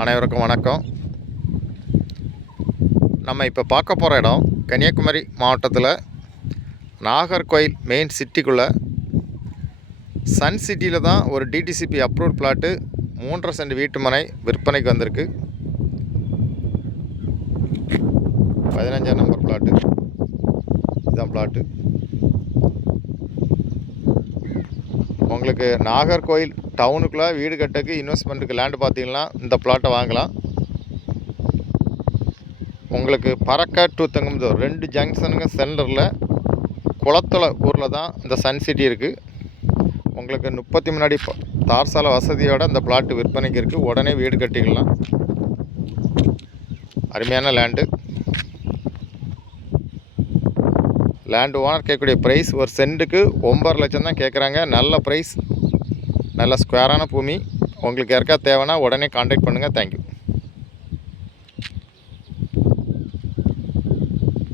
அனைவருக்கும் வணக்கம். நம்ம இப்போ பார்க்க போகிற இடம் கன்னியாகுமரி மாவட்டத்தில் நாகர்கோயில் மெயின் சிட்டிக்குள்ளே சன் சிட்டியில் தான் ஒரு டிடிசிபி அப்ரூவ்ட் பிளாட்டு 3.5 சென்ட் வீட்டு மனை விற்பனைக்கு வந்திருக்கு. 15ஆம் நம்பர் பிளாட்டு இதுதான் பிளாட்டு. உங்களுக்கு நாகர்கோயில் டவுனுக்குள்ளே வீடு கட்டுறதுக்கு இன்வெஸ்ட்மெண்ட்டுக்கு லேண்டு பார்த்தீங்கன்னா இந்த பிளாட்டை வாங்கலாம். உங்களுக்கு பறக்க டு தங்கும்போது 2 ஜங்ஷனுங்க சென்டரில் குளத்தலை ஊரில் தான் இந்த சன் சிட்டி இருக்குது. உங்களுக்கு 33 அடி தார்சால வசதியோடு இந்த பிளாட்டு விற்பனைக்கு இருக்குது. உடனே வீடு கட்டிக்கலாம். அருமையான லேண்டு ஓனர் கேட்கக்கூடிய ப்ரைஸ் ஒரு சென்ட்டுக்கு 9.5 லட்சம் தான் கேட்குறாங்க. நல்ல ப்ரைஸ், நல்ல ஸ்கொயரான பூமி. உங்களுக்கு யாருக்கா தேவைன்னா உடனே கான்டாக்ட் பண்ணுங்கள். தேங்க்யூ.